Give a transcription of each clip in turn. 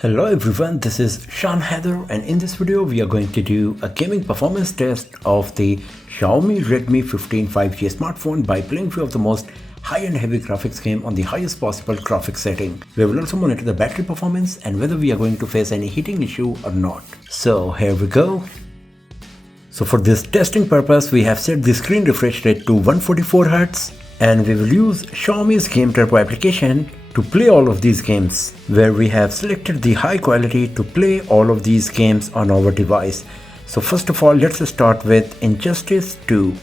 Hello everyone, this is Sean Heather, and in this video we are going to do a gaming performance test of the Xiaomi Redmi 15 5G smartphone by playing few of the most high-end heavy graphics game on the highest possible graphics setting. We will also monitor the battery performance and whether we are going to face any heating issue or not. So here we go. So for this testing purpose we have set the screen refresh rate to 144Hz and we will use Xiaomi's Game Turbo application to play all of these games, where we have selected the high quality to play all of these games on our device. So first of all, let's start with Injustice 2.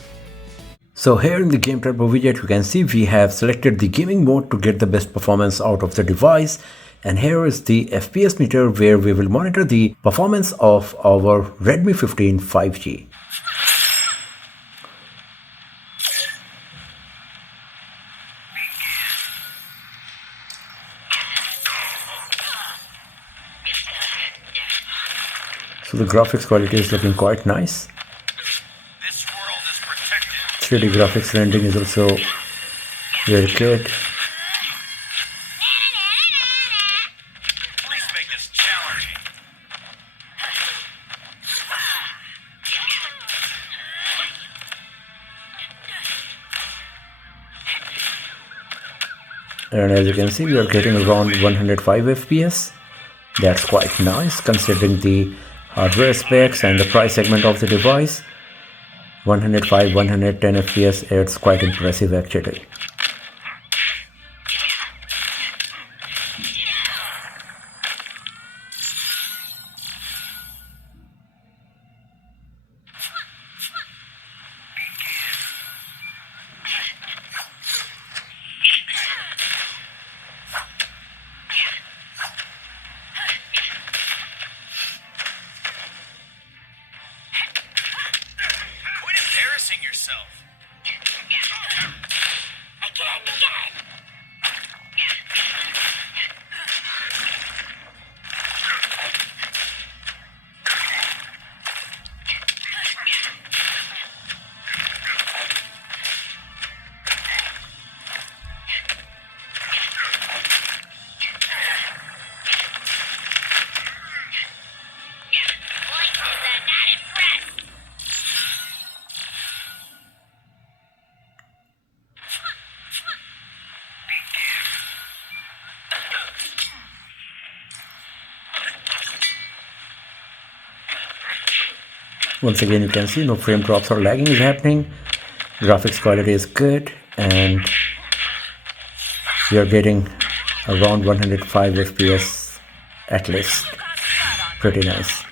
So here in the Game Turbo widget you can see we have selected the gaming mode to get the best performance out of the device, and here is the FPS meter where we will monitor the performance of our Redmi 15 5G. So the graphics quality is looking quite nice. 3D graphics rendering is also very good. And as you can see, we are getting around 105 FPS. That's quite nice considering the hardware specs and the price segment of the device. 105, 110 FPS, it's quite impressive actually. Yourself. Once again you can see no frame drops or lagging is happening. Graphics quality is good and we are getting around 105 FPS at least. Pretty nice.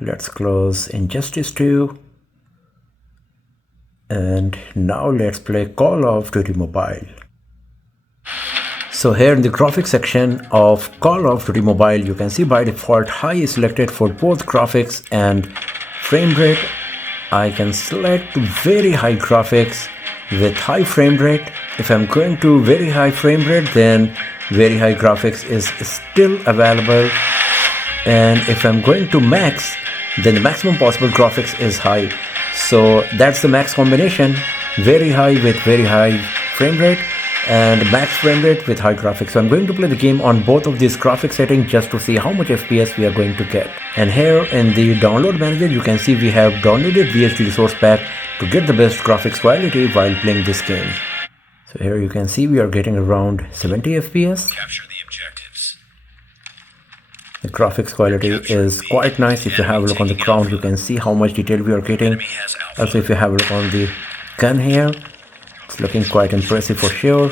Let's close Injustice 2 and now let's play Call of Duty Mobile. So here in the graphics section of Call of Duty Mobile you can see by default high is selected for both graphics and frame rate. I can select very high graphics with high frame rate. If I'm going to very high frame rate, then very high graphics is still available, and if I'm going to max, then the maximum possible graphics is high. So that's the max combination, very high with very high frame rate and max frame rate with high graphics. So I'm going to play the game on both of these graphic settings just to see how much FPS we are going to get. And here in the download manager you can see we have downloaded VHD resource pack to get the best graphics quality while playing this game. So here you can see we are getting around 70 FPS. Capture the objectives. The graphics quality is quite nice. If you have a look on the ground you can see how much detail we are getting. Also if you have a look on the gun here, it's looking quite impressive for sure.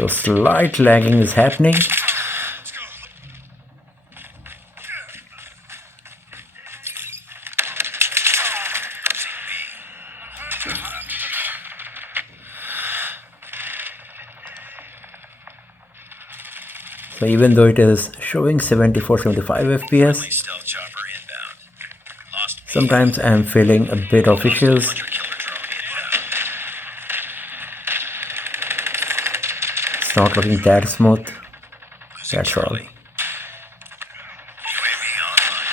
So slight lagging is happening. So even though it is showing 74-75 FPS, Stealth chopper inbound. Lost B. sometimes I'm feeling a bit of issues. Killer drone inbound. It's not looking that smooth. Losing That's all. Charlie. UAV online.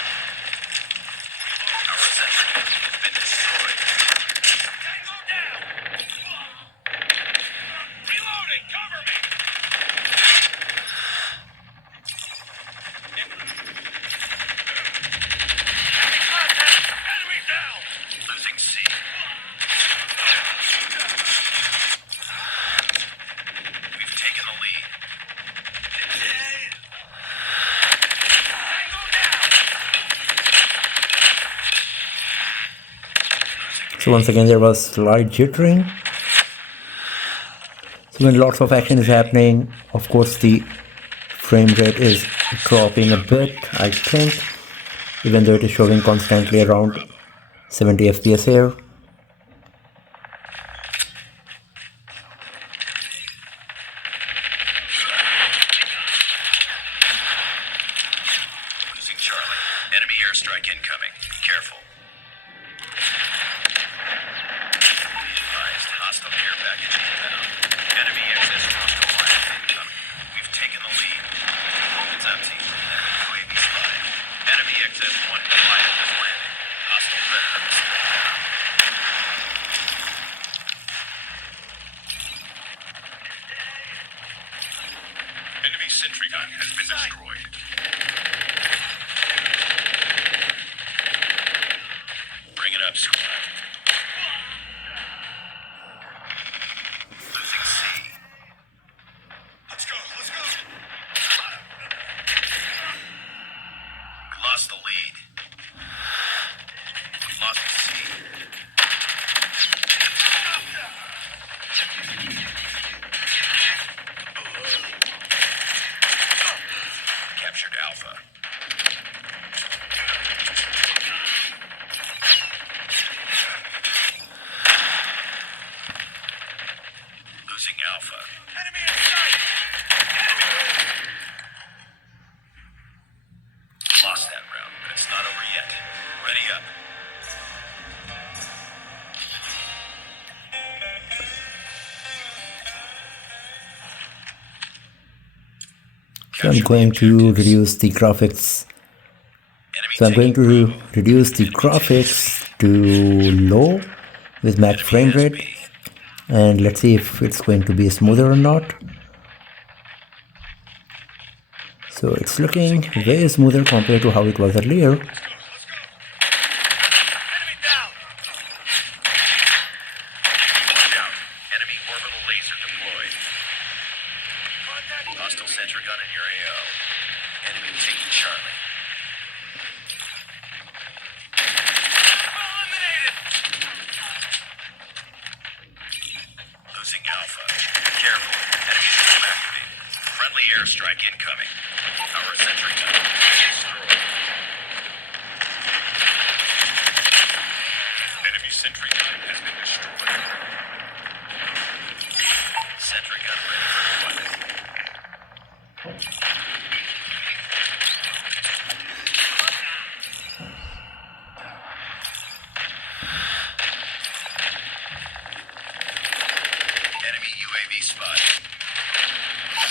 Our sentry gun has been destroyed. Tango down. Reloading. Cover me. Enemy down. Losing C. We've taken the lead. So once again there was slight jittering. So when lots of action is happening, of course the frame rate is dropping a bit, I think, even though it is showing constantly around 70 FPS here. Losing Charlie. Enemy airstrike incoming. Careful. Be advised, hostile care package inbound. Enemy excess coastal line incoming. We've taken the lead. It's empty. Enemy UAV spotted. Enemy excess one quiet has landed. Hostile predator missile inbound. Enemy sentry gun has been destroyed. Bring it up, squad. Losing C. Let's go. We lost the lead. We lost C. Captured Alpha. Losing Alpha. Enemy in sight! Lost that round, but it's not over yet. Ready up. So I'm going to reduce the graphics. So I'm going to reduce the graphics to low with max frame rate, and let's see if it's going to be smoother or not. So it's looking way smoother compared to how it was earlier. Enemy down! Watch out. Enemy orbital laser deployed. Hostile sentry gun in your AO. Enemy taking Charlie. Eliminated! Losing Alpha. Careful. Enemy system activated. Friendly airstrike incoming. Our sentry gun is destroyed. Enemy sentry gun has been destroyed. Sentry gun ready for deployment. Enemy UAV spotted.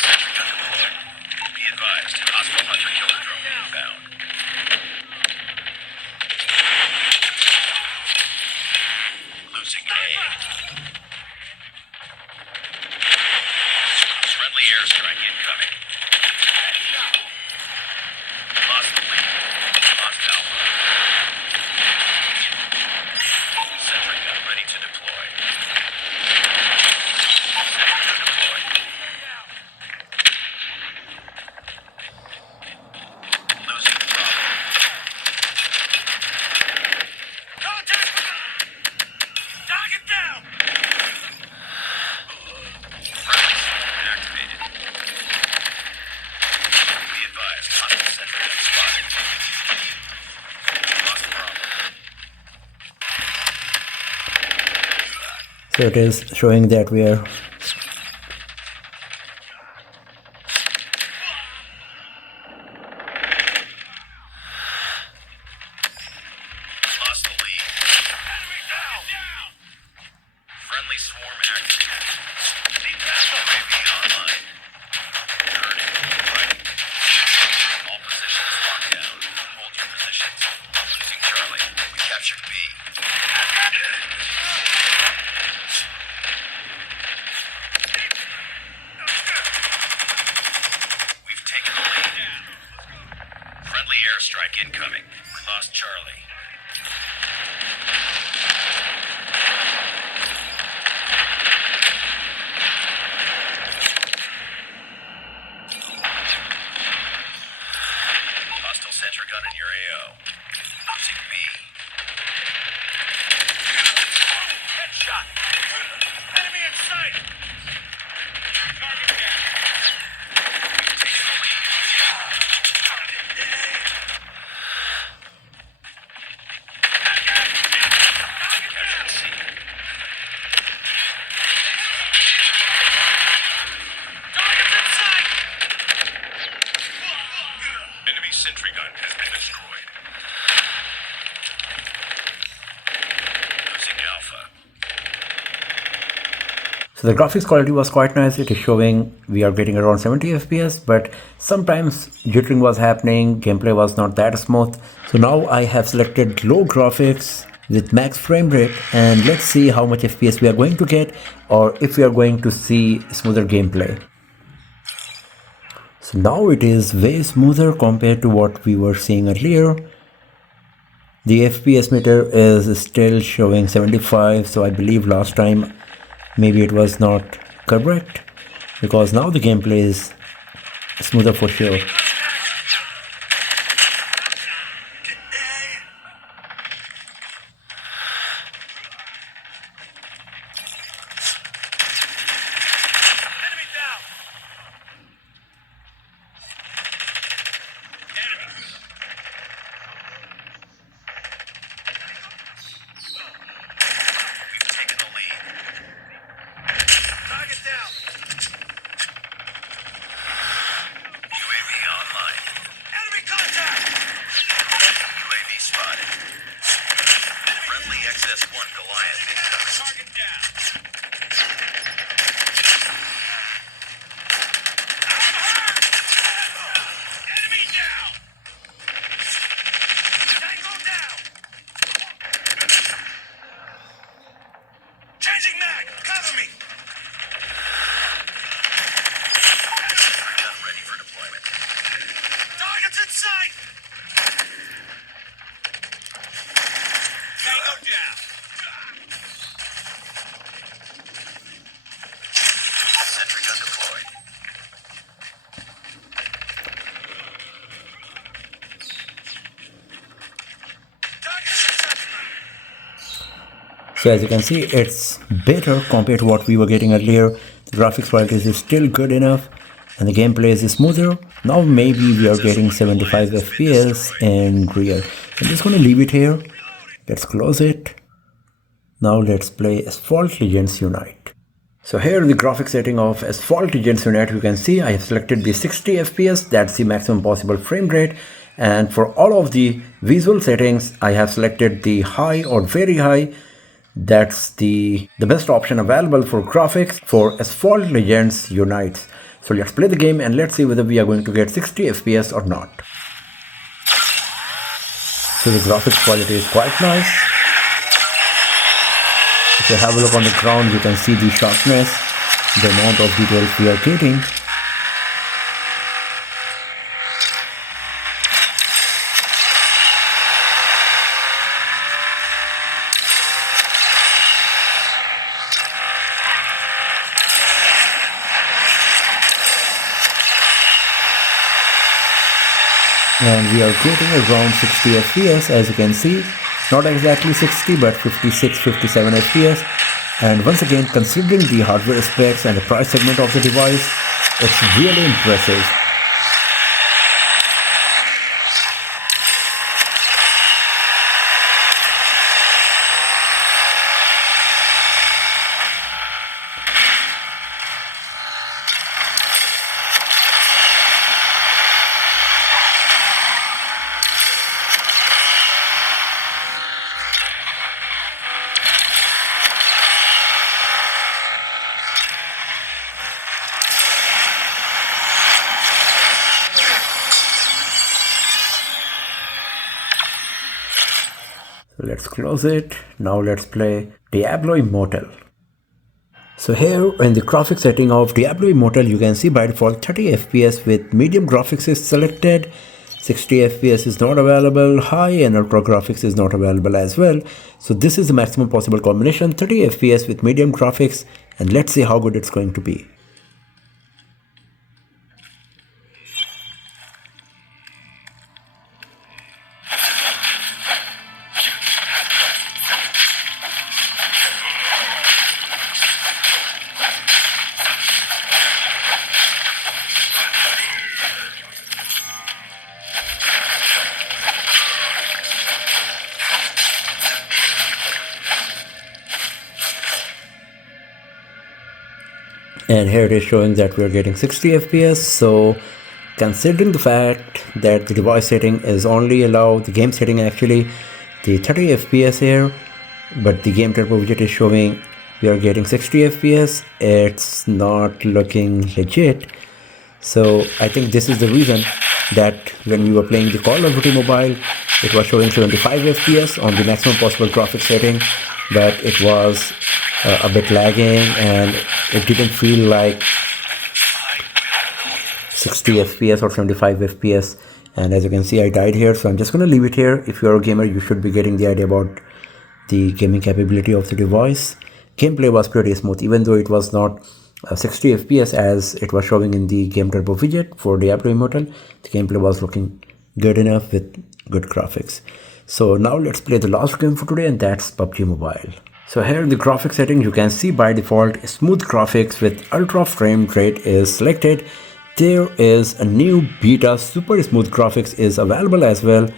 Sentry gun deployed. Be advised, hostile hunter-killer drone inbound. Losing A. Friendly airstrike incoming. Lost the lead. Lost Alpha. Sentry gun ready to deploy. Sentry gun deployed. Losing Bravo. Contact! Target down! Friendly swarm activated. So it is showing that we are Lost the lead. Enemy down! Friendly swarm activated. UAV online. Turning. Right. All positions locked down. Hold your positions. Losing Charlie. We captured B. We've taken the lead. Friendly airstrike incoming. We lost Charlie. Hostile sentry gun in your AO. Losing B. Headshot. Enemy in sight. Target down. We've taken the lead. Captured C. Target's in sight. Enemy sentry gun has been destroyed. Losing Alpha. So the graphics quality was quite nice. It is showing we are getting around 70 FPS, but sometimes jittering was happening, gameplay was not that smooth. So now I have selected low graphics with max frame rate, and let's see how much FPS we are going to get, or if we are going to see smoother gameplay. So now it is way smoother compared to what we were seeing earlier. The FPS meter is still showing 75, so I believe last time maybe it was not correct, because now the gameplay is smoother for sure. Enemy down. We've taken the lead. Target down. UAV online. Enemy contact. UAV spotted. Friendly XS-1 Goliath incoming. Target down. Enemy down. Tango down. Changing mag. Cover me. Gun ready for deployment. Targets in sight. Tango down. Sentry gun deployed. Targets in sight. So as you can see, it's better compared to what we were getting earlier. The graphics quality is still good enough, and the gameplay is smoother. Now maybe we are getting 75 FPS in real. I'm just going to leave it here. Let's close it. Now let's play Asphalt Legends Unite. So here in the graphics setting of Asphalt Legends Unite, you can see I have selected the 60 FPS, that's the maximum possible frame rate. And for all of the visual settings, I have selected the high or very high. That's the best option available for graphics for Asphalt Legends Unite. So let's play the game and let's see whether we are going to get 60 FPS or not. So the graphics quality is quite nice. If you have a look on the ground, you can see the sharpness, the amount of details we are getting. And we are getting around 60 FPS, as you can see. Not exactly 60, but 56, 57 FPS. And once again, considering the hardware specs and the price segment of the device, it's really impressive. So let's close it. Now let's play Diablo Immortal. So here in the graphics setting of Diablo Immortal, you can see by default 30 FPS with medium graphics is selected, 60 FPS is not available, high and ultra graphics is not available as well. So this is the maximum possible combination, 30 FPS with medium graphics, and let's see how good it's going to be. And here it is showing that we are getting 60 FPS. So considering the fact that the device setting is only allowed, the game setting actually, the 30 FPS here, but the game turbo widget is showing we are getting 60 FPS, it's not looking legit. So I think this is the reason that when we were playing the Call of Duty Mobile, it was showing 75 FPS on the maximum possible graphics setting, but it was a bit lagging and it didn't feel like 60 FPS or 75 FPS. And as you can see, I died here, so I'm just going to leave it here. If you're a gamer, you should be getting the idea about the gaming capability of the device. Gameplay was pretty smooth, even though it was not 60 FPS as it was showing in the game turbo widget for Diablo Immortal. The gameplay was looking good enough with good graphics. So now let's play the last game for today, and that's PUBG Mobile. So here in the graphics setting, you can see by default smooth graphics with ultra frame rate is selected. There is a new beta super smooth graphics is available as well.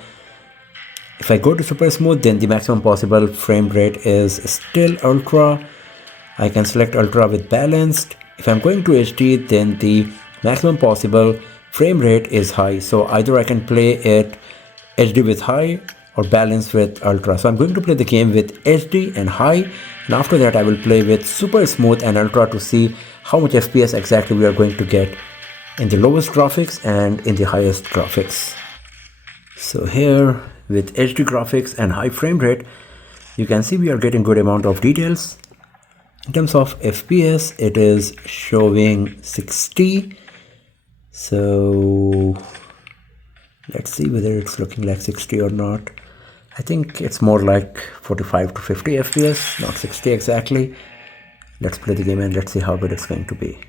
If I go to super smooth, then the maximum possible frame rate is still ultra. I can select ultra with balanced. If I'm going to HD, then the maximum possible frame rate is high. So either I can play it HD with high or balance with ultra. So I'm going to play the game with HD and high, and after that I will play with super smooth and ultra to see how much FPS exactly we are going to get in the lowest graphics and in the highest graphics. So here with HD graphics and high frame rate, you can see we are getting good amount of details. In terms of FPS, it is showing 60. So let's see whether it's looking like 60 or not. I think it's more like 45 to 50 FPS, not 60 exactly. Let's play the game and let's see how good it's going to be.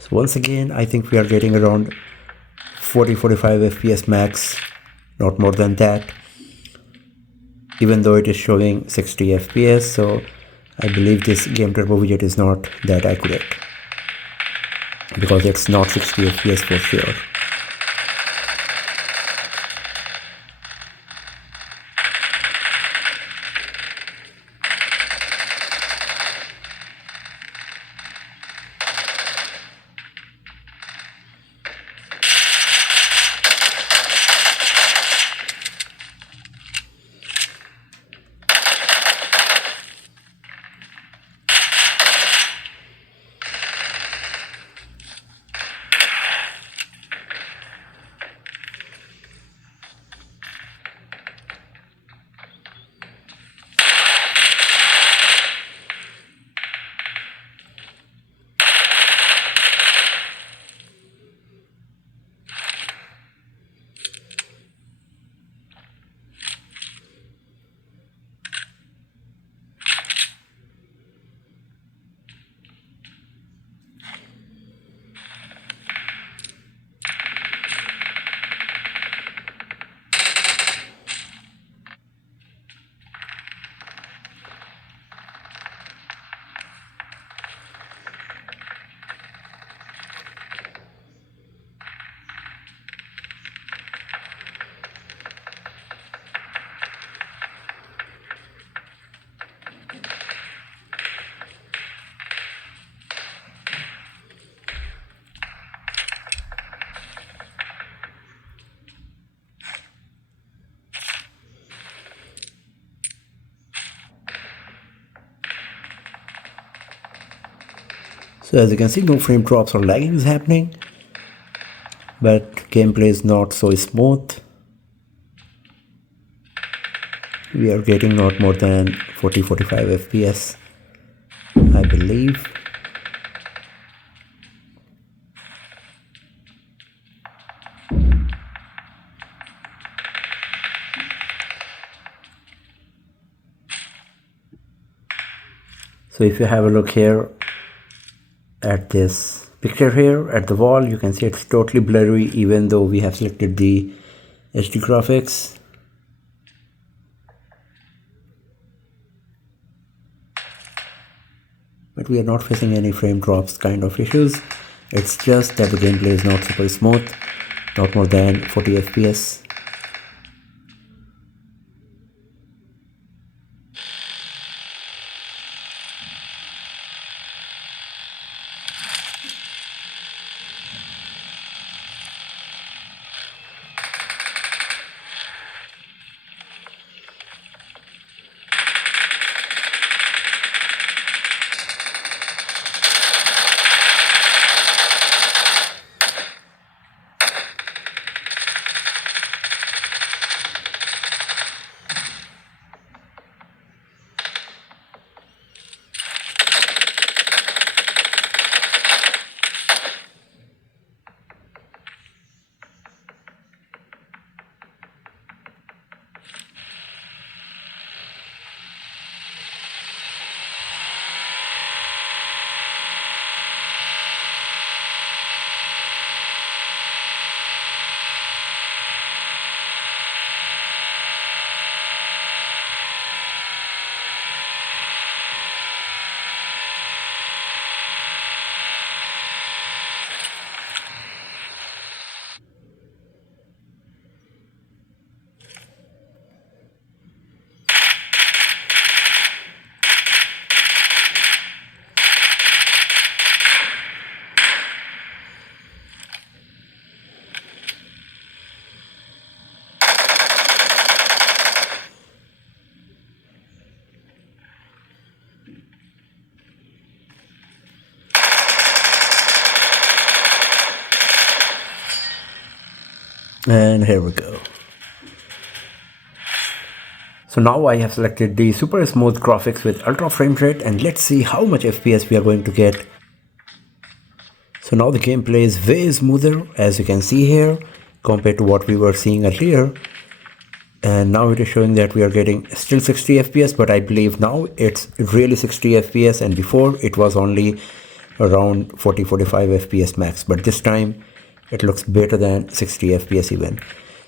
So once again, I think we are getting around 40-45 FPS max, not more than that, even though it is showing 60 FPS. So I believe this game turbo widget is not that accurate because it's not 60 FPS for sure. So as you can see, no frame drops or lagging is happening, but gameplay is not so smooth. We are getting not more than 40-45 FPS, I believe. So if you have a look here at this picture here at the wall, you can see it's totally blurry even though we have selected the HD graphics. But we are not facing any frame drops kind of issues. It's just that the gameplay is not super smooth, not more than 40 FPS. And here we go. So now I have selected the super smooth graphics with ultra frame rate, and let's see how much FPS we are going to get. So now the gameplay is way smoother, as you can see here, compared to what we were seeing earlier. And now it is showing that we are getting still 60 FPS, but I believe now it's really 60 FPS, and before it was only around 40-45 FPS max, but this time it looks better than 60 FPS even.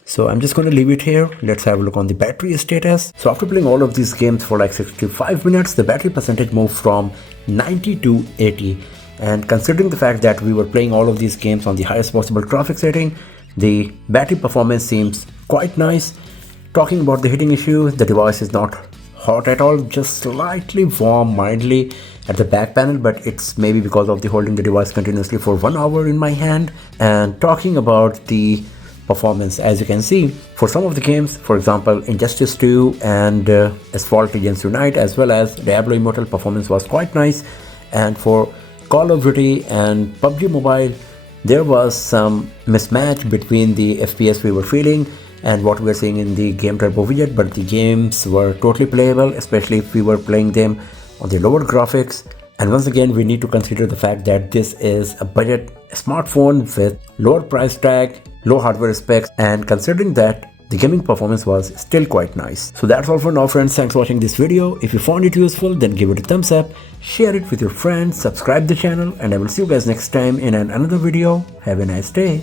So I'm just going to leave it here. Let's have a look on the battery status. So after playing all of these games for like 65 minutes, the battery percentage moved from 90 to 80. And considering the fact that we were playing all of these games on the highest possible graphics setting, the battery performance seems quite nice. Talking about the heating issue, the device is not hot at all, just slightly warm mildly at the back panel, but it's maybe because of the holding the device continuously for 1 hour in my hand. And talking about the performance, as you can see, for some of the games, for example Injustice 2 and Asphalt Legends Unite, as well as Diablo Immortal, performance was quite nice. And for Call of Duty and PUBG Mobile, there was some mismatch between the FPS we were feeling and what we are seeing in the game turbo widget, but the games were totally playable, especially if we were playing them on the lower graphics. And once again, we need to consider the fact that this is a budget smartphone with lower price tag, low hardware specs, and considering that, the gaming performance was still quite nice. So that's all for now, friends. Thanks for watching this video. If you found it useful, then give it a thumbs up, share it with your friends, subscribe the channel, and I will see you guys next time in another video. Have a nice day.